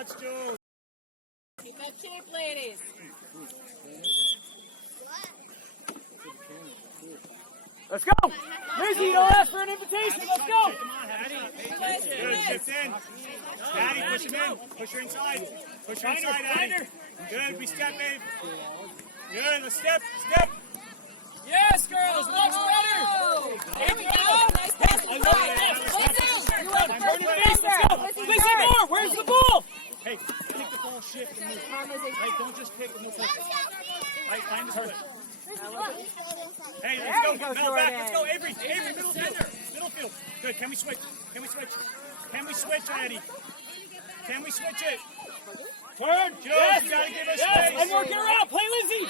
shots, Jules. Keep that shape, ladies. Let's go! Lizzie, you don't ask for an invitation. Let's go! Good, shift in. Daddy, push him in. Push her inside. Push her inside, Daddy. Good, we step, babe. Good, let's step. Yes, girls! Much better! There we go. Nice pass inside. Listen, you went first. Let's go! Lizzie Moore, where's the ball? Hey, take the ball, shift, and move. Hey, don't just pick and move. Right, find the foot. Hey, let's go. Middle back. Let's go, Avery. Avery, middle field. Good. Can we switch? Can we switch, Eddie? Can we switch it? Turn. Joe, Yes. you gotta give us Yes. space. And work it around. Play Lizzie.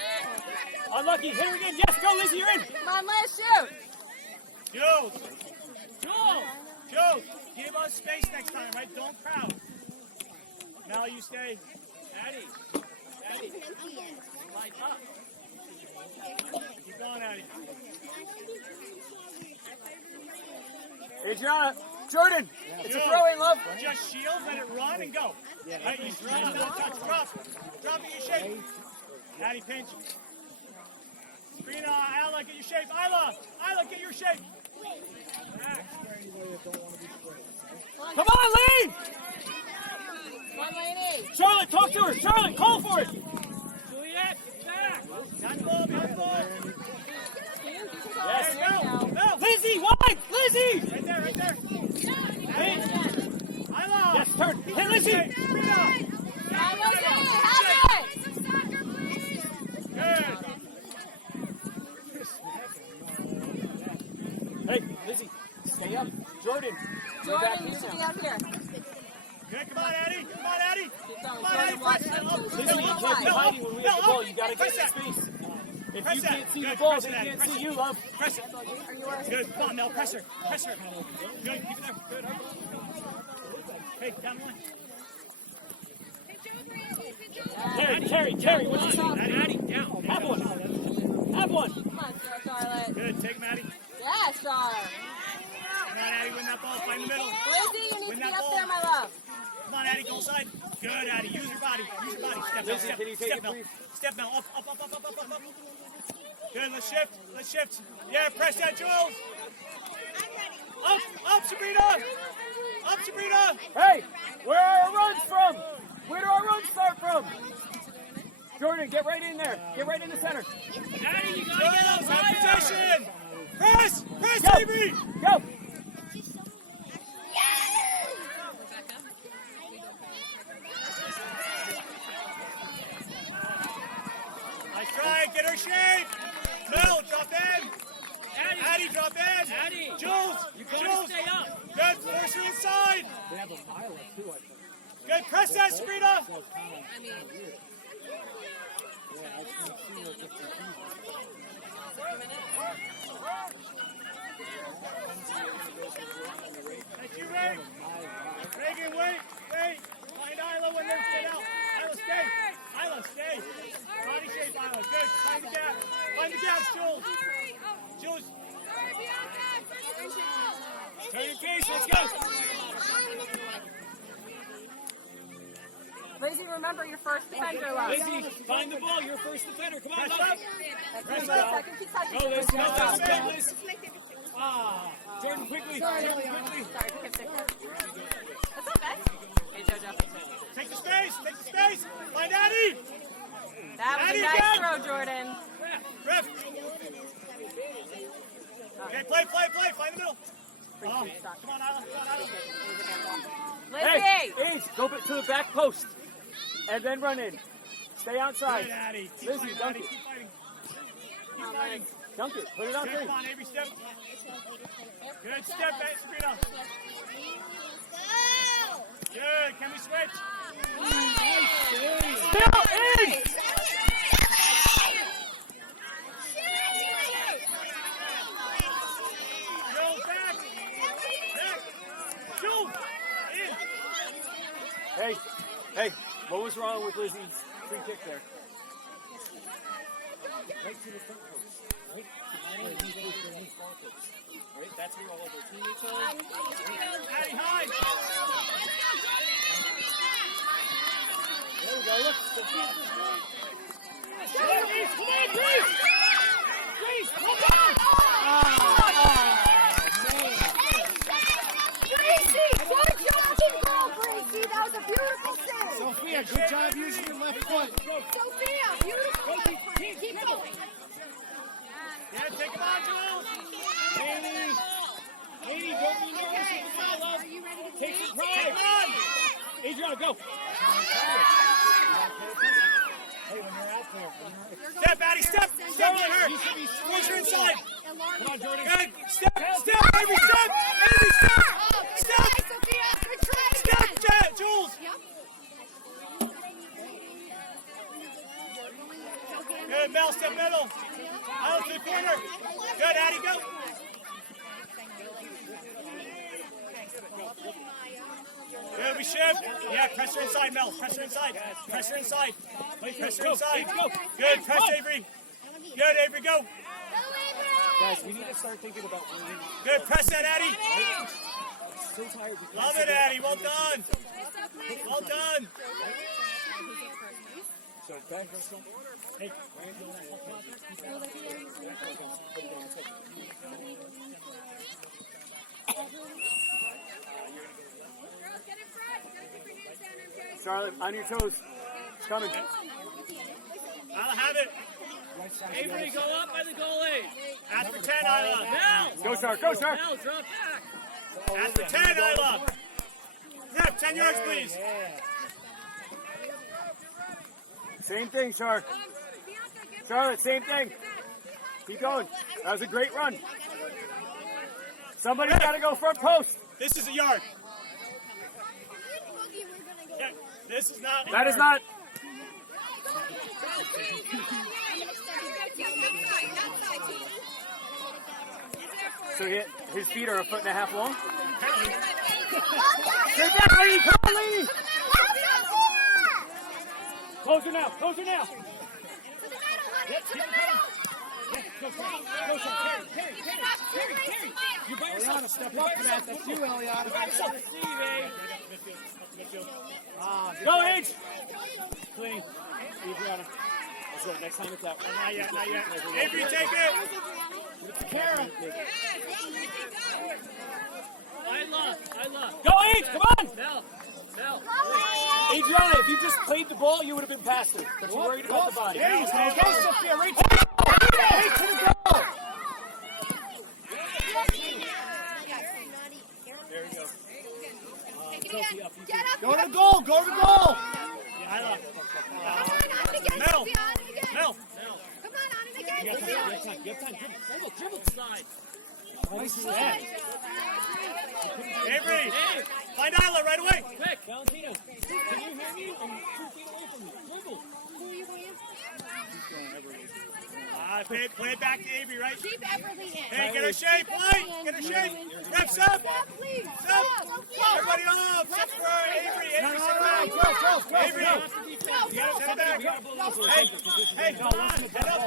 Unlucky. Hit her again. Yes, go, Lizzie. You're in. Come on, let's shoot. Joe, give us space next time, right? Don't crowd. Now you stay. Eddie. Light up. Keep going, Eddie. Adriana. Jordan. It's a throw in, love. Just shield, let it run, and go. Right, you run instead of touch. Drop in your shape. Addie, pinch. Sabrina, Isla, get your shape. Isla, get your shape. Come on, Lane. Come on, lady. Charlotte, talk to her. Charlotte, call for it. Juliet, back. Behind the ball. Yes. No. Lizzie, wide. Lizzie. Right there. Hey. Isla. Yes, turn. Hey, Lizzie. Sabrina. Have it. Good. Hey, Lizzie, stay up. Jordan, go back Jordan, you here should be now. up here. Good, come on, Eddie. Keep Come going. on, Eddie, Jordan, watch press that. it. Lizzie, you can't be hiding when we have the ball. You gotta get in space. If you can't see the ball, they can't see you, love. Press it. Good, come on, Mel, press her. Good, keep it there. Good. Hey, down one. Terry, what's your Addie, down. Have one. Come on, Charlotte. Good, take him, Addie. Yes, Charlotte. Come on, Addie, win that ball, find the middle. Lizzie, you need Win to that be up ball. there, my love. Come on, Addie, go inside. Good, Addie, use your body. Step, Can you take it, Mel. please? Step, Mel, up. Good, let's shift. Yeah, press that, Jules. Up, Sabrina. Hey, where are our runs from? Where do our runs start from? Jordan, get right in there. Get right in the center. Addie, you gotta get up possession. Press, Go. Avery. Go. Nice try, get her shape. Mel, drop in. Addie, drop in. Jules, you gotta stay up. Good, force her inside. They have a pilot too, I think. Good, press that, Sabrina. Thank you, Ray. Reagan, wait. Find Isla when they're split out. Isla, stay. Body shape, Isla. Good. Find the gap, Jules. Turn your case, let's go. Lizzie, remember your first defender, love. Lizzie, find the ball. You're first defender. Come on, Press love. up. That's me. Second, keep touching. Go, Lizzie. Go, Liz. Jordan, quickly. Sorry, skip there. That's okay. Hey, JoJo. Take the space. Find Addie. That was a Addie nice again. throw, Jordan. Ref. Okay, play. Find the middle. Come on, Isla. Lizzie. Hey, Ace, go back to the back post. And then run in. Stay outside. Good, Addie. Keep Lizzie, fighting, dunk Addie. it. Keep fighting. Dunk it. Put it on Good, three. come on, Avery, step. Good step, Sabrina. Good, can we switch? Still in! Jules, back. Jules, in. Hey, what was wrong with Lizzie's free kick there? Right to the front post. Right? Right? That's where all of their teammates are. Addie, high. Charlotte. That was a beautiful save. Sophia, good job using your left foot. Sophia, beautiful. Keep going. Yeah, take him on, Jules. Haley, don't be nervous with the foul up. Take some Take pride. him on. Adriana, go. Step, Addie, step. Step on her. Push her inside. Come on, Jordan. Good. Step, Avery, step. Avery, step. Step. Step, Jules. Good, Mel, step middle. Out to the corner. Good, Addie, go. Good, we shift. Yeah, press her inside, Mel. Press her inside. Press her inside. Press her inside. Good, press Avery. Good, Avery, go. Guys, we need to start thinking about winning. Good, press that, Addie. So tired. We can't Love it, Addie. Well done. Well done. So, guys, hey, Charlotte, on your toes. It's coming. I'll have it. Avery, go up by the goalie. After 10, Isla. Now. Go, Star. Go, Star. Now, drop back. After 10, Isla. Rep, 10 yards, please. Same thing, Char. Charlotte, same thing. Keep going. That was a great run. Somebody's got to go front post. This is a yard. Yeah, this is not. That is not. So his feet are 1.5 feet long? Take that, lady! Come on, lady! Close her now! Close her now! Yep, keep it coming. Yeah, go, Carrie. Go, Carrie. You by yourself. Step up to that. That's you, Eliana. You by yourself. Go, H! Clean. Adriana. Let's go. Next time it's that. Not yet, not yet. Avery, take it. Kara. I love. Go, H! Come on! Bell. Adriana, if you just played the ball, you would have been past it. But you're worried about the body. There you go. Go, Sophia. Right to the goal. There we go. Go to the goal. Go to the goal. Yeah, Isla. Mel. Mel. Come on, on it again. You have time. Dribble. Side. Nice set. Avery. Find Isla right away. Quick. Valentino, can you hear me? I'm 2 feet away from you. Dribble. Play it back to Avery, right? Keep Everly in. Hey, get her shape, White. Get her shape. Reps up. Please. Stop. Everybody off. Step for Avery. Avery, sit around. Avery. You gotta sit back. Hey, come on. Head up.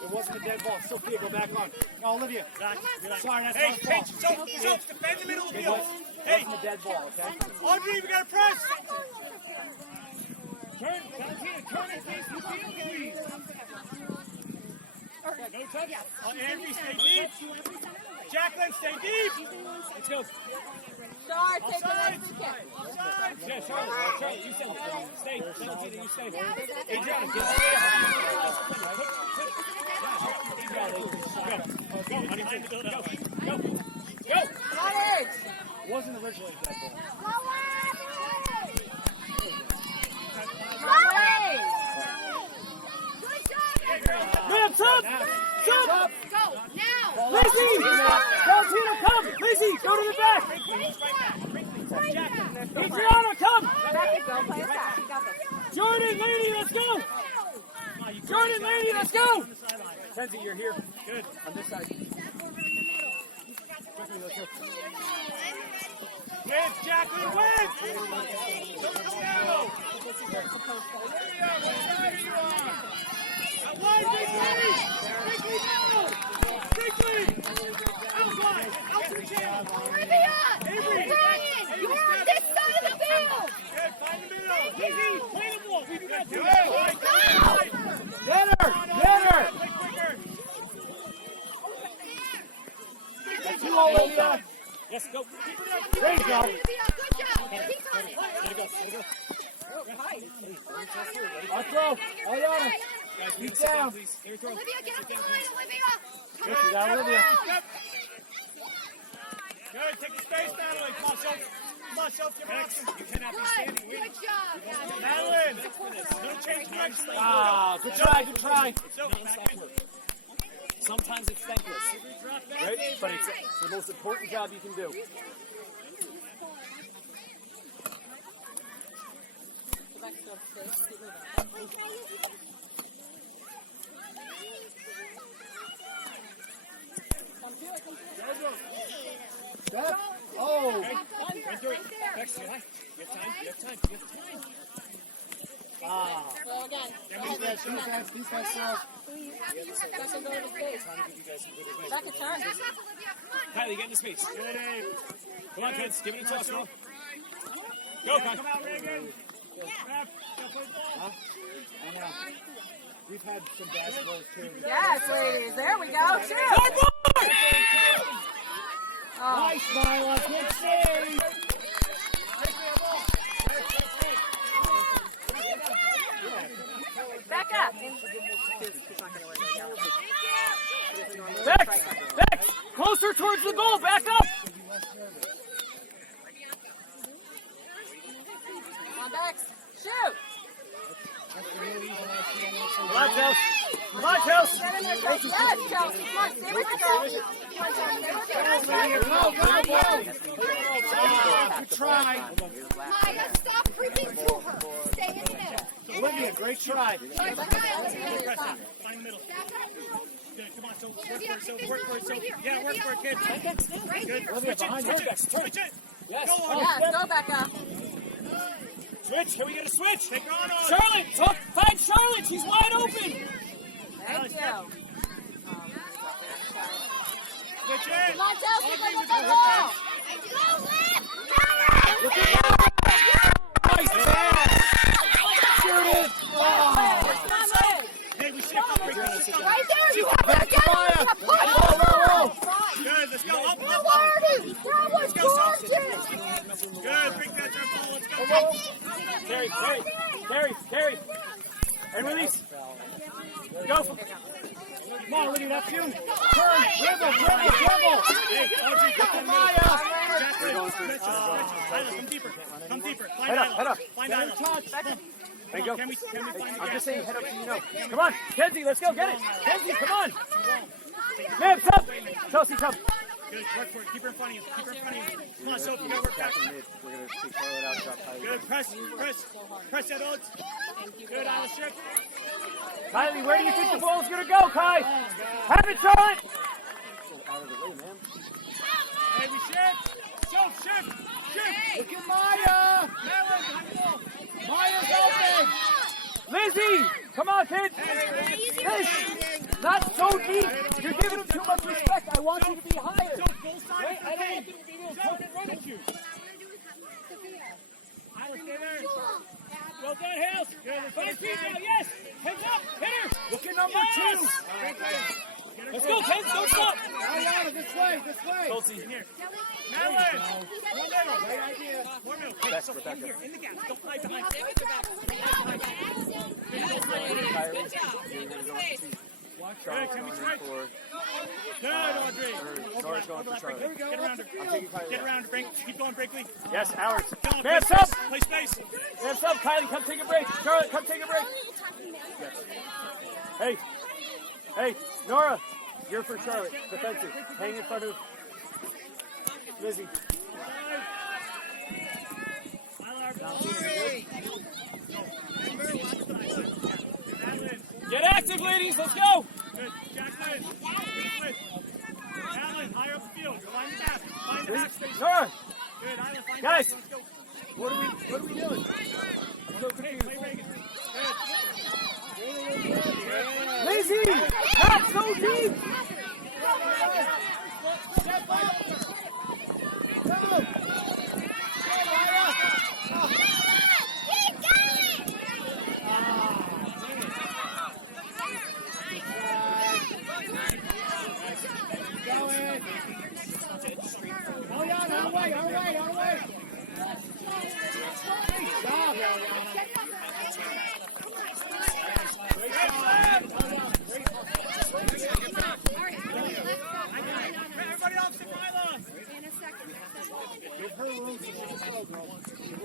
It wasn't a dead ball. Sophia, go back on. No, Olivia. Relax. Sorry, that's Hey, not a hey, ball. Soaps, defend the middle of the It field. Hey, wasn't a dead ball, okay? Audrey, we gotta press. Turn, Valentina, turn it, please. You feel, please. Avery, stay deep. Jacqueline, stay deep. Let's go. Start taking Offside. it. Offside. Yeah, Charlotte, you send it. Stay. Valentina, you stay. Adriana, get Go. It wasn't originally a dead ball. Rips up! Up! Go now. Lizzie! Valentina, come! Lizzie, go to the back! Adriana, come! Jordan, lady, let's go! Jordan, lady, let's go! Kenzie, you're here. Good. On this side. Win, Jacqueline, win! One, Bigly! Bigly! Outside! Out to the channel! Olivia! Avery! Brian! You're on this side of the field! Good, Lizzie, play the ball. We do not do Go! that. Get her! Get her! Play quicker. That's you, Olivia. Yes, go. There you go. Good job. Keep on it. I'll throw. Ayana. Guys, we Keep need to sit down. please. Here, throw. Olivia, get up the line, Olivia. Good, you got Olivia. Good, take the space, Madeline. Come on, Schultz. Come on, Schultz, give her options. You cannot be standing here. Good job, guys. Madeline, little change direction. Ah, good try, good try. So, Non-stop work. Sometimes it's thankless, Right? But it's the most important job you can do. Step. Oh. Run through it. Bex, you have time. You have time. You have time. You have time. Ah. Well, again. Defense, defense, defense, girls. Doesn't go to space. Back to turn. Kylie, get in the space. Good aim. Come on, kids. Give it a toss, girl. Go, Yeah, Kylie. come out, Reagan. Steph, step on the ball. I know. We've had some basketballs too. Yes, ladies. There we go. Shoot. Oh. Nice, Mila. Good save. Back up. Bex! Bex! Closer towards the goal. Back up. Come on, Bex. Shoot. Come on, Kels. Come on, Kels. Get in there, Chelsea. Yes, Chelsea. Come on, stay with the girl. Come on, Chelsea. Go, go, go. Good try. Maya, stop creeping to her. Stay in the middle. Olivia, great try. Good try, Olivia. Stop. Find the middle. Good, come on, so work for it, so yeah, work for it, kids. Good, Olivia, behind her. switch it. Yes. Go on. Yes, go, Becca. Switch. Can we get a switch? Take her on. Charlotte, find Charlotte. She's wide open. Thank you. Switch it. Come on, Chelsea, go with the ball. Nice pass. Shoot it. Hey, we shift up. Right there, you have Back to to get Maya. it. Put it Whoa, on. Good, let's go. Up, No up, up. worries. That was gorgeous. Good, bring that ball. Let's go. Carry, carry, carry, carry. And release. Go. Come on, Olivia, that's you. Turn, dribble, dribble, dribble. Hey, Audrey, Get to Maya. Jacqueline, Isla, come deeper. Come deeper. Find Head up, Isla. head up. Find Get Isla. in touch. There you go. Can we find the I'm gap? just saying, head up so you know. Come on, Kenzie, let's go, get it. Kenzie, come on. Mabs up. Chelsea, come. Good, work for it. Keep her in front of you. Keep her in front of you. Come on, Sophie, you gotta work back. We're going to speak Charlotte out, drop Kylie. Good, press that odds. Good, Isla, shift. Kylie, where do you think the ball's going to go, Kai? Have it, Charlotte. Out of the way, man. Hey, we shift. Shift. Look at Maya. Maya's open. Lizzie, come on, kids. Hey, not so deep. You're giving them too much respect. I want you to be higher. Wait, I don't want them to be able to turn and run at you. Isla, stay there. Well done, Hales. Put your feet down. Yes. Heads up. Hit her. Look at number Yes. 2. Let's go, kids. Don't stop. Ayana, this way, this way. Chelsea. Here. Madeline. Great idea. One middle. Hey, so in here, in the gap. Don't fly behind. Good, can we try? Good, Audrey. Charlotte's going for Charlotte. Get around her. I'm taking Kylie. Get around her. Break. Keep going, Breakley. Yes, ours. Go, Mabs play up. space. Play space. Mabs up, Kylie. Come take a break. Charlotte, come take a break. Hey. Hey, Nora. You're for Charlotte. Defensive. Hang in front of Lizzie. Get active, ladies. Let's go. Good. Jacqueline. Good switch. Madeline, higher up the field. Find the back. Find the back space. Nora, Good. Isla, find Guys. the back. Let's go. what are we doing? I'm so Hey, confused. play Reagan. Good. Lizzie, not so deep. Step up. Come on. Keep going. Go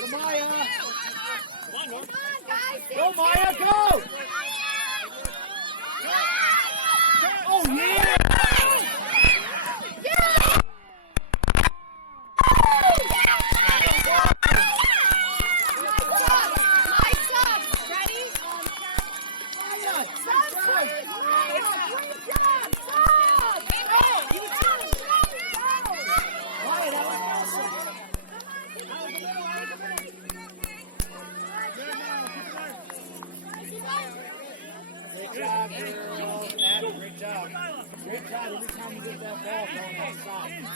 to Maya. Come on, Norm. Go, Maya, go! Oh, yeah! Great job, girl. Abby, great job. Great job every time you get that ball going outside.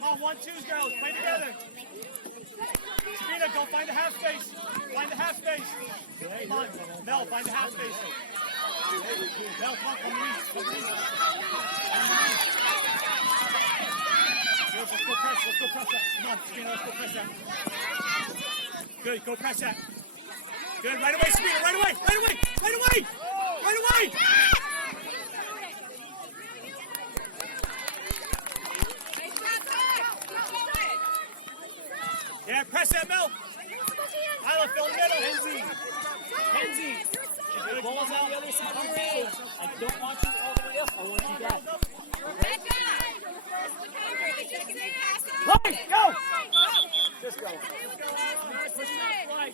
Come on, 1-2s, girls. Play together. Sabrina, go find the half space. Find the half space. Come on, Mel, find the half space. Mel, come on, come on. Girls, let's go press. Let's go press that. Come on, Sabrina, let's go press that. Good, go press that. Good, right away, Sabrina, right away, right away, right away, right away. Yeah, press that, Mel. Isla, fill the middle. Kenzie, if the ball's out the other side of the field, I don't want you all the way up. I want you back. Play, go! Just go.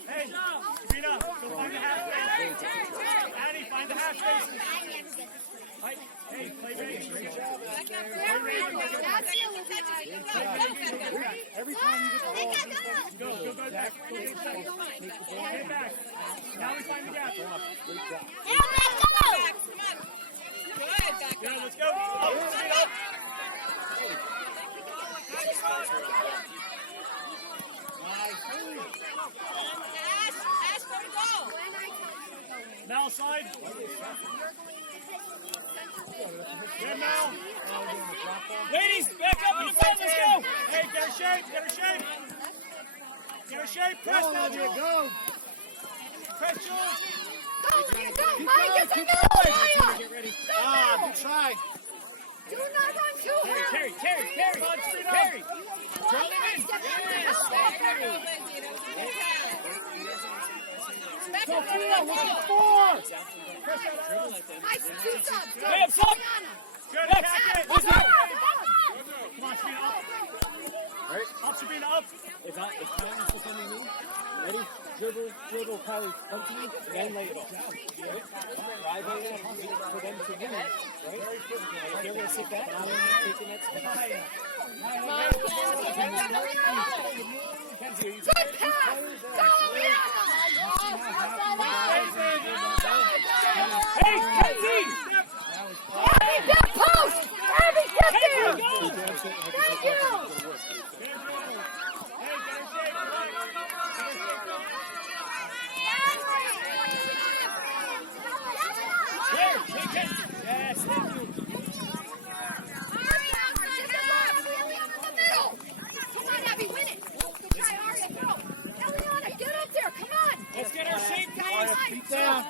Hey, Sabrina, go find the half space. Addie, find the half space. Hey, play base. Great job. Every time you get the ball, Go back. Go back. Now we find the gap. great job. Yeah, let's go. Up, speed up. Now side. Good now. Ladies, back up in front. Let's go. Hey, get her shape. Get her shape. Get her shape. Press now, Go, Jules. go. Press, Jules. Keep going. Ah, good try. Do not run too hard. Terry. Come on, speed up. Terry. Sophia, look at 4. Nice, two subs. Go. Hey, stop. Good, attack it. Let's go. Come on, Sabrina, up. Right. Up, Sabrina, up. If Kyle's defending me, ready? Dribble, Kylie, come to me, then lay it off. Right? Drive it in for them to win, right? If they're going to sit back, now I'm taking that space. Kenzie, are you Good pass. Go, Hey, Kenzie! Abby, that post. Abby, get there. Thank you. Here, take it! Yes, thank you. Let's get our shape, please. Feet down.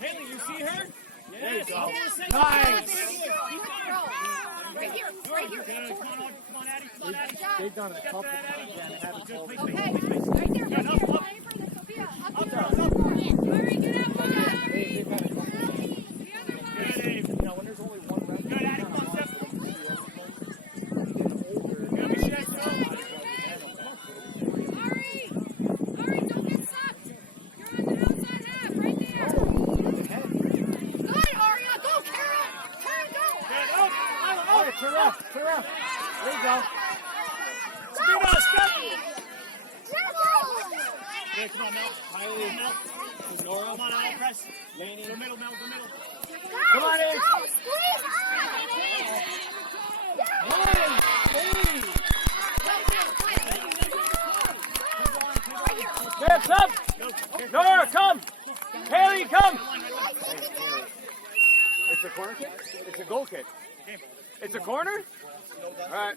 Haley, you see her? There you go. Nice. Right here, right here. Come on, Addie. Come on, Addie. They've done a couple times. Yeah, they haven't told me. Okay, right there, right there. Sophia, up there. All right, get up, They've had a couple times. Good, Abe. You know, when there's only one rep, Good, Addie. Come on, step. Good, Michelle. Go. Ari, don't get sucked. You're on the outside half, right there. Good, Aria. Go, Karen. Karen, go. Good, up. All right, clear up. There you go. Speed up, step. Dribble. Good, come on, Mel. Kylie, Mel. Nora, Come on, I'll press. Laney, Go middle, Mel. Go middle. Come on, Abe. Steps up. Nora, come. Haley, come. It's a corner kick? It's a goal kick. It's a corner? All right.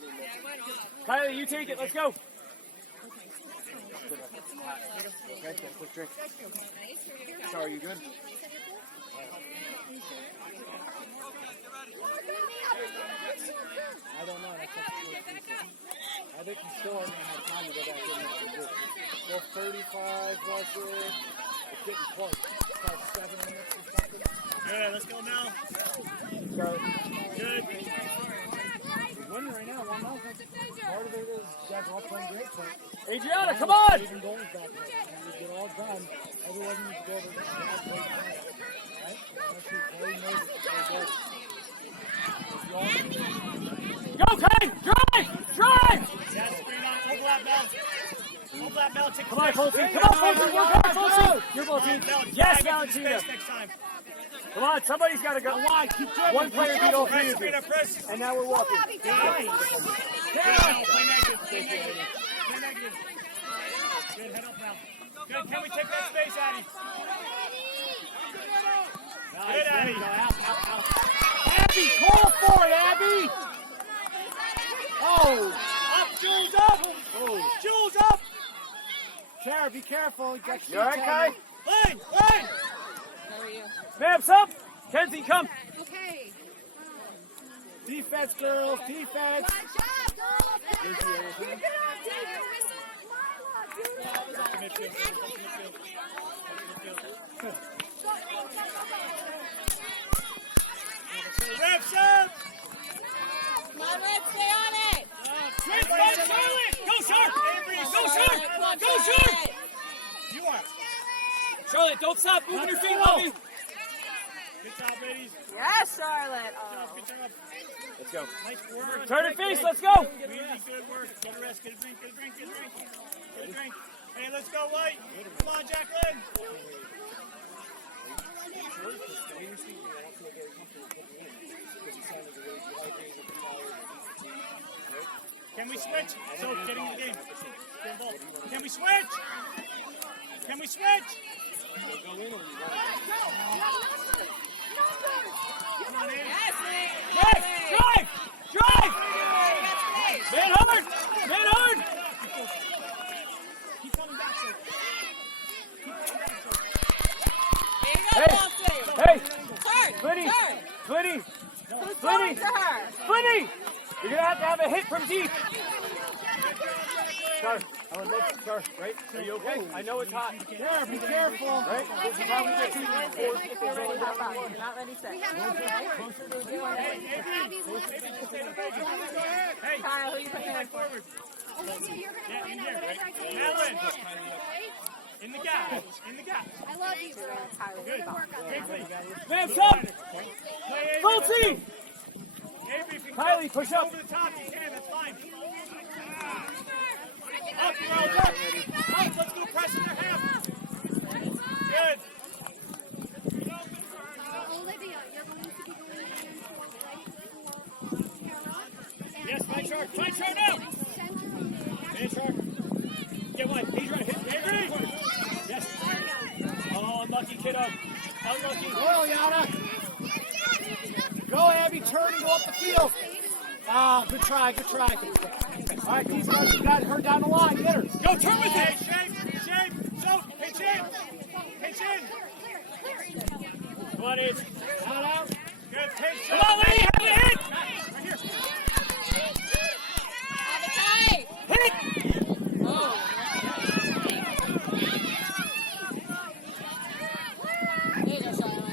Kylie, you take it. Let's go. Okay, quick drink. Sorry, you good? I don't know. I think the score may have time to go back in there. Well, 35 was it? It's getting close. It's about 7 minutes or something. Good, let's go now. Good. We're winning right now, 1-0. Part of it is you guys are all playing great. Adriana, come on! Even goals back there. And we get all done. Everyone needs to go over the play. Right? Go, Kane! Drive! Drive! Yes, bring on. Overlap, Mel. Overlap, Mel. Take Come on, Fulton. Come on, Fulton. Work hard, Fulton. You're Fulton. Yes, Valentina. Next time. Come on, somebody's got to go. Wide. Keep driving. One player beat all three of you. Press. And now we're walking. Good. Play negative. Play negative. Play negative. Good, head up now. Good, can we take that space, Addie? Good, Addie. Abby, call for it, Abby. Oh. Up, Jules, up. Oh. Jules, up. Sarah, be careful. You all right, Kai? Lane, Lane. Vamps up. Kenzie, come. Okay. Defense, girls. Defense. Reps up. Come on, Red, stay on it. Great play, Charlotte. Go, Sharp. Go, Sharp. Go, Sharp. You are. Charlotte, don't stop. Moving your feet, Lovey. Good job, ladies. Yes, Charlotte. Good job. Let's go. Nice work. Turn it face. Let's go. Really good work. Get a rest. Get a drink. Get a drink. Get a drink. Get a drink. Hey, let's go, White. Come on, Jacqueline. Can we switch? So, getting the game. Get involved. Can we switch? Can we switch? Come on, Andy. Yes, drive! Drive! Man hard! Man hard! Keep coming back, sir. Hey! Flitty! Flitty! Flitty! Flitty! You're going to have a hit from deep. Char, right? Are you okay? I know it's hot. Yeah, be careful. Right? This is how we get Not ready, set. Hey, Kyle, who are you preparing for? forward. Yeah, in here, right? Madeline. In the gap. In the gap. I love you, girl. Good. Great play. Vamps up! Play Full team! Avery, if you can Kylie, push up. over the top, you can. That's fine. Up, girls, up. Up, let's go press in their half. Good. Olivia, you're going to be going Yes, fight sharp. Fight sharp now. Man sharp. Get one. He's right. Hit Avery. Yes. Oh, unlucky, kiddo. Unlucky. Well, Yana. Go, Abby. Turn and go up the field. Ah, good try. Good try. All right, these guys, you got her down the line. Get her. Go, turn with it. Shame. So, pitch in. Pitch in. Come on, Ace. Out. Good pitch. Come on, lady. Have a hit. Right here. Hit! Oh. There you go, Charlotte.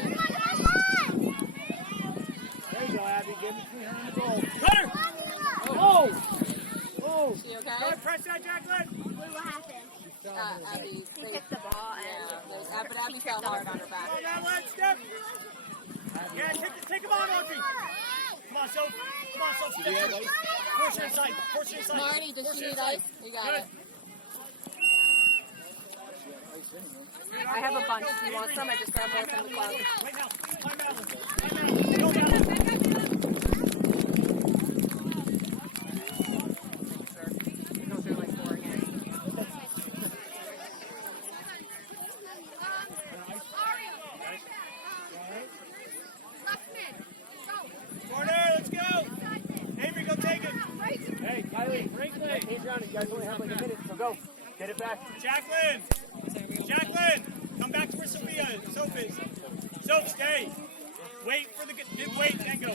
There you go, Abby. Get between her and the goal. Cutter. Oh! Oh! She okay? Go ahead, press that, Jacqueline. What happened? Abby. He picked the ball and But Abby fell hard on her back. Come on, Madeline, step. Yeah, take him on, Audrey. Come on, Sophie. Come on, Sophie. Force her inside. Force her inside. Marty, does she need ice? You got Good. it. I have a bunch. If you want some, I just grab one from the closet. Right now. Climb out. Go down. Go through like 4 again. Corner, let's go. Avery, go take it. Hey, Kylie, change around. You guys only have like a minute, so go. Get it back. Jacqueline, come back to where Soap is. Soap, stay. Wait for the wait, then go.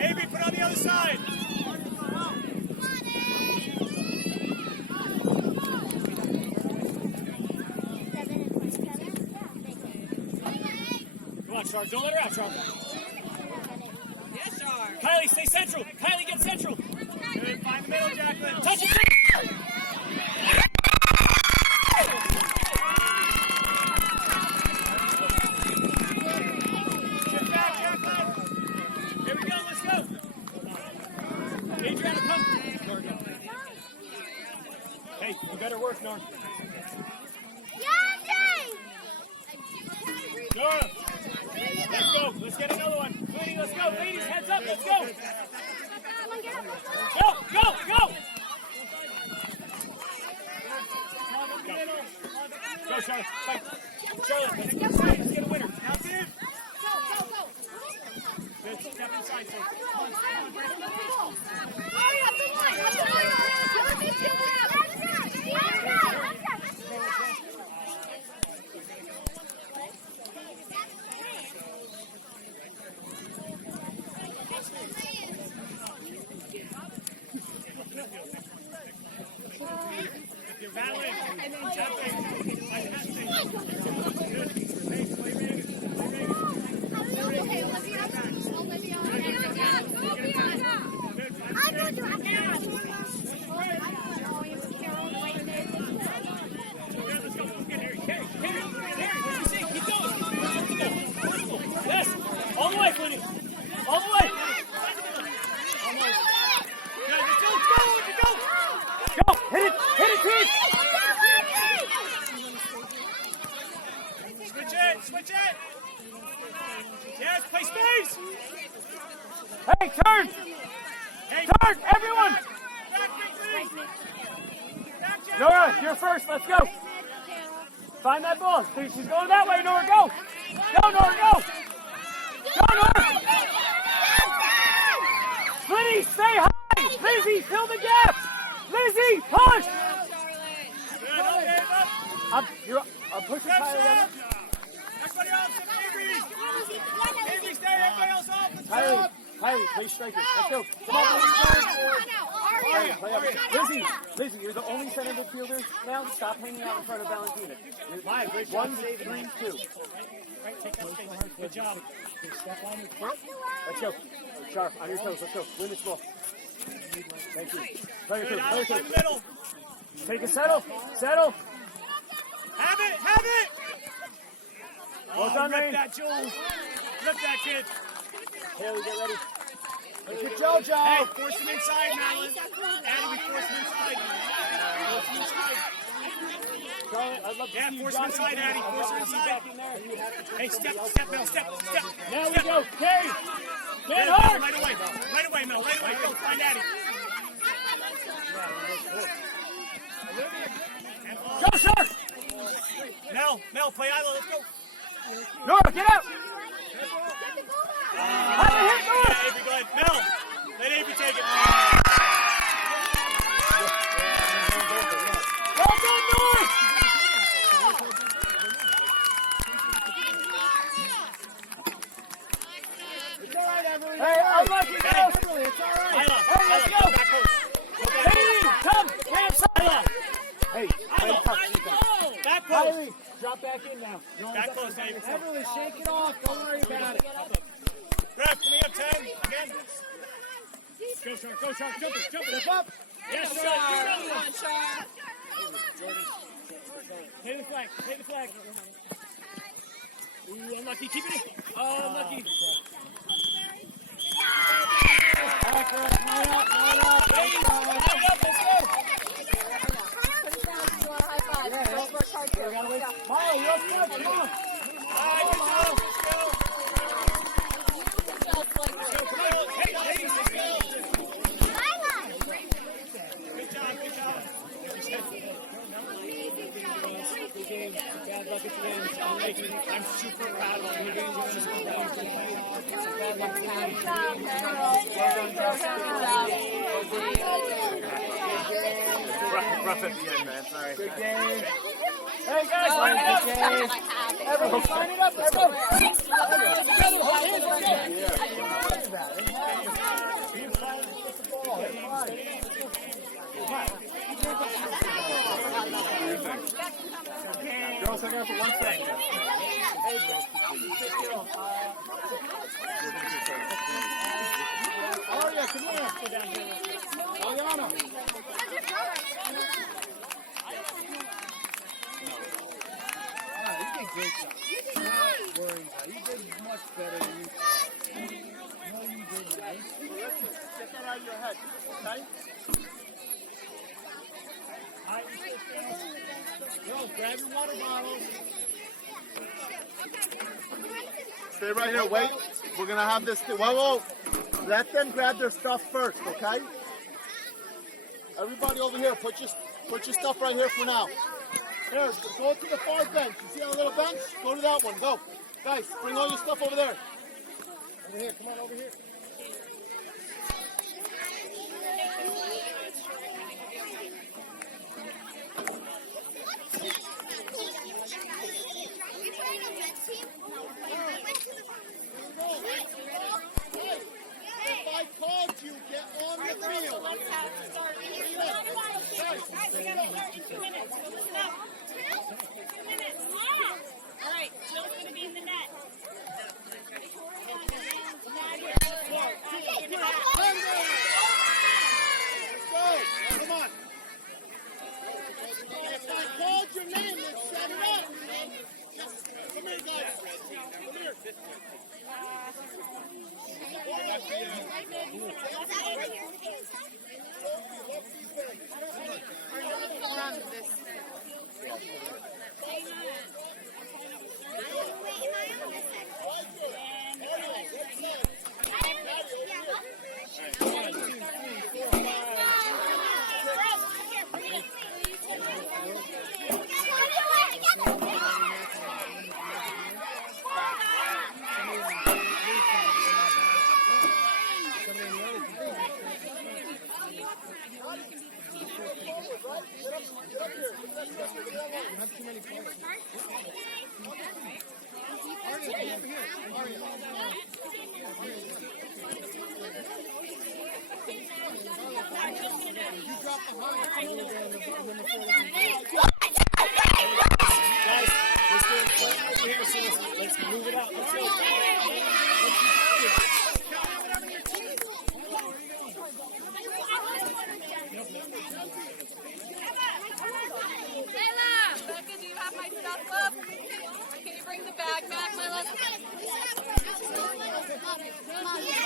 Avery, put on the other side. Come on, Char, don't let her out, Char. Yes, Char. Kylie, stay central. Kylie, get central. Good, find the middle, Jacqueline. Touch it. Sit back, Jacqueline. Here we go, let's go. Adriana, come. Hey, you better work, Norm. Nora, let's go. Let's get another one. Lady, let's go. Ladies, heads up. Let's go. Go, go, go. Go, Charlotte. Fight. Charlotte, let's get a winner. Now, dude. Good. Step inside, so. You're battling. Yes, all the way, Quinny. All the way. Go. Go! Hit it, team! Switch it. Yes, play space. Hey, turn! Hey, Turn, everyone! back quickly. Back, Jack. Nora, you're first, let's go! Find that ball. She's going that way, Nora, go! Go, Nora, go! Go, Nora! Lizzie, stay high! Lizzie, fill the gaps! Lizzie, push! Good, okay, up. I'm pushing Steps Tyler. up. Everybody off, Avery. Avery, stay. Everybody else off. Let's go. Kylie, play striker. Let's go. Come on, play up. Lizzie, you're the only center midfielder now. Stop hanging out in front of Valentina. You're 1, 3, 2. Good job. Let's go. Sharp, on your toes. Let's go. Win this ball. Thank you. Play your Good, toes. out in the middle. Take it, settle. Have it. Well done, rip Rain. that, Jules. Rip that, kid. Haley, get ready. Look at JoJo. Hey, force him inside, Madeline. Addy, we force him inside. Charlotte, I'd love to see you Force him drop inside, it. Addy. Force him inside. Hey, step, Mel, step. Now we go. Carry. Get Good, hard. Right away, Mel. Right away. Go, find Addy. Go, Sharp. Mel, play Isla. Let's go. Nora, get out. Yeah, Avery, go ahead. Mel, let Avery take it. Well done, Nora. It's all right, Emily. Hey, unlucky, girls. It's all right. Isla, Hey, let's go. back home. Haley, come. Get inside. Hey, play tough defense. Back post. Kylie, drop back in now. Back close, Avery. Emily, shake it off. Don't worry about it. Ref, give me up 10. Again. Go, Shark. Jump it. Step up. Yes, Come Shark. on, Char. Hit the flag. Ooh, unlucky. Keep it in. Oh, unlucky. Line up. Ladies, line up. Let's go. Put it down if you want a high five. Rough at the end, man. Sorry. Good game. Hey guys, line it up. Everyone, line it up. Let's go. Girls, hang out for 1 second. Aria, come here. Ariana. You did great job. Don't worry about it. You did much better than you thought. No, you didn't. Get that out of your head, okay? Girls, grab your water bottles. Stay right here, wait. We're gonna have this, whoa. Let them grab their stuff first, okay? Everybody over here, put your stuff right here for now. Here, go to the far bench. You see that little bench? Go to that one, go. Guys, bring all your stuff over there. Over here, come on over here. If I called you, get on the field. All right, Jill's going to be in the net. Come on. If I called your name, then set it up. Come here, guys. Come here. Let's move it out. Let's go. Becca, do you have my stuff up? Can you bring the bag back, my love? Yeah.